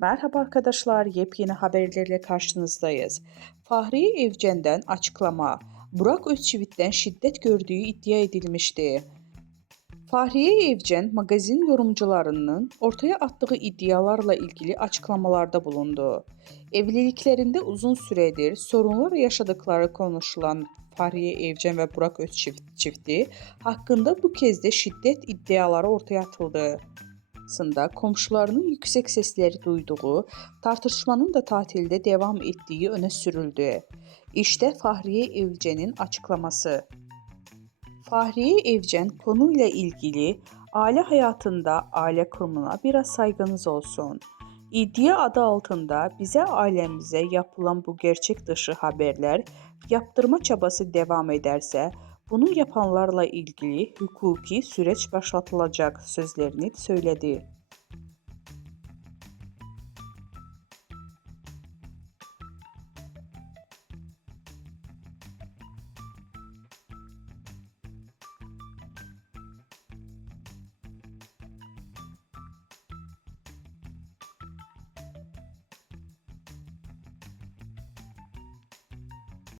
Merhaba arkadaşlar, yepyeni haberlerle karşınızdayız. Fahriye Evcen'den açıklama. Burak Özçivit'ten şiddet gördüğü iddia edilmişti. Fahriye Evcen, magazin yorumcularının ortaya attığı iddialarla ilgili açıklamalarda bulundu. Evliliklerinde uzun süredir sorunlar yaşadıkları konuşulan Fahriye Evcen ve Burak Özçivit çifti hakkında bu kez de şiddet iddiaları ortaya atıldı. Sında komşularının yüksek sesleri duyduğu, tartışmanın da tatilde devam ettiği öne sürüldü. İşte Fahriye Evcen'in açıklaması. Fahriye Evcen konuyla ilgili aile hayatında aile kurumuna biraz saygınız olsun. İddia adı altında bize ailemize yapılan bu gerçek dışı haberler yaptırma çabası devam ederse bunu yapanlarla ilgili hukuki süreç başlatılacak sözlerini söyledi.